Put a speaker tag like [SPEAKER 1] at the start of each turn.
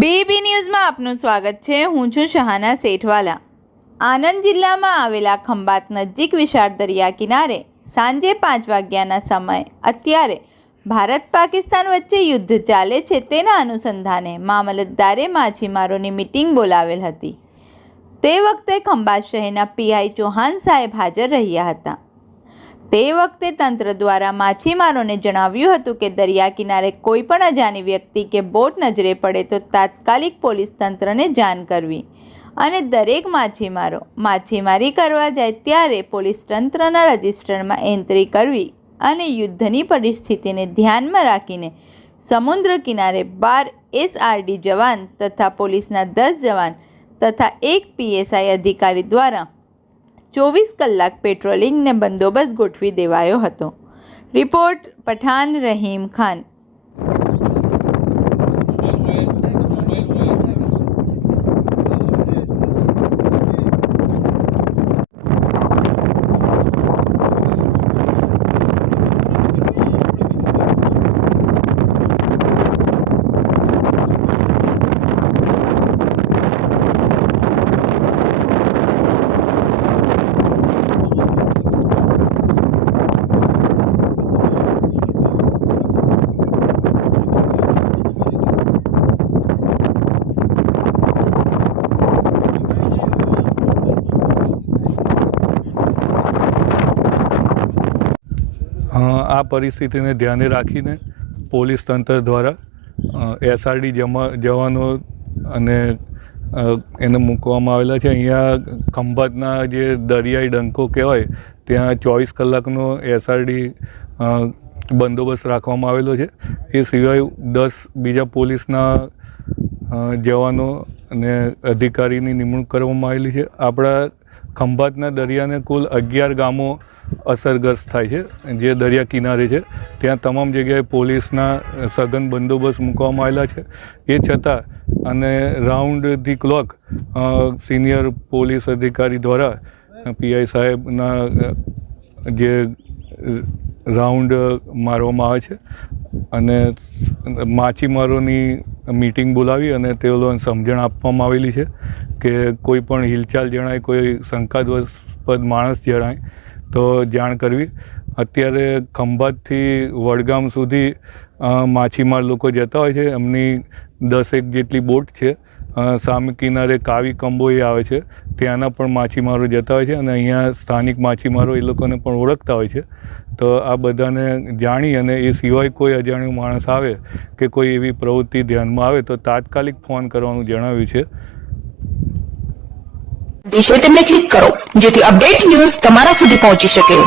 [SPEAKER 1] BB ન્યૂઝમાં આપનું સ્વાગત છે. હું છું શહાના શેઠવાલા. આણંદ જિલ્લામાં આવેલા ખંભાત નજીક વિશાળ દરિયા કિનારે સાંજે પાંચ વાગ્યાના સમયે અત્યારે ભારત પાકિસ્તાન વચ્ચે યુદ્ધ ચાલે છે તેના અનુસંધાને મામલતદારે માછીમારોની મિટિંગ બોલાવેલ હતી. તે વખતે ખંભાત શહેરના પીઆઈ ચૌહાણ સાહેબ હાજર રહ્યા હતા. તે વખતે તંત્ર દ્વારા માછીમારોને જણાવ્યું હતું કે દરિયા કિનારે કોઈ પણ અજાણી વ્યક્તિ કે બોટ નજરે પડે તો તાત્કાલિક પોલીસ તંત્રને જાણ કરવી અને દરેક માછીમારો માછીમારી કરવા જાય ત્યારે પોલીસ તંત્રના રજિસ્ટરમાં એન્ટ્રી કરવી અને યુદ્ધની પરિસ્થિતિને ધ્યાનમાં રાખીને સમુદ્ર કિનારે બાર એસઆરડી જવાન તથા પોલીસના દસ જવાન તથા એક પીએસઆઈ અધિકારી દ્વારા ચોવીસ કલાક પેટ્રોલિંગને બંદોબસ્ત ગોઠવી દેવાયો હતો. રિપોર્ટ પઠાણ રહીમ ખાન.
[SPEAKER 2] આ પરિસ્થિતિને ધ્યાને રાખીને પોલીસ તંત્ર દ્વારા એસઆરડી જમા, જવાનો અને એને મૂકવામાં આવેલા છે. અહીંયા ખંભાતના જે દરિયાઈ ડંકો કહેવાય, ત્યાં ચોવીસ કલાકનો એસઆરડી બંદોબસ્ત રાખવામાં આવેલો છે. એ સિવાય દસ બીજા પોલીસના જવાનો અને અધિકારીની નિમણૂક કરવામાં આવેલી છે. આપણા ખંભાતના દરિયાને કુલ અગિયાર ગામો અસરગ્રસ્ત થાય છે, જે દરિયા કિનારે છે. ત્યાં તમામ જગ્યાએ પોલીસના સઘન બંદોબસ્ત મૂકવામાં આવેલા છે. એ છતાં અને round the clock senior police અધિકારી દ્વારા પીઆઈ સાહેબના જે રાઉન્ડ મારવામાં આવે છે અને માછીમારોની મીટિંગ બોલાવી અને તેઓને સમજણ આપવામાં આવેલી છે કે કોઈ પણ હિલચાલ જણાય, કોઈ શંકાસ્પદ માણસ જણાય તો જાણ કરવી. અત્યારે ખંભાતથી વડગામ સુધી માછીમાર લોકો જતા હોય છે. એમની દસેક જેટલી બોટ છે. સામે કિનારે કાવી કંબોઈ આવે છે. ત્યાંના પણ માછીમારો જતા હોય છે અને અહીંયા સ્થાનિક માછીમારો એ લોકોને પણ ઓળખતા હોય છે. તો આ બધાને જાણી અને એ સિવાય કોઈ અજાણ્યું માણસ આવે કે કોઈ એવી પ્રવૃત્તિ ધ્યાનમાં આવે તો તાત્કાલિક ફોન કરવાનું જણાવ્યું છે.
[SPEAKER 3] દેશો તેમને ક્લિક કરો જેથી અપડેટ ન્યૂઝ તમારા સુધી પહોંચી શકે.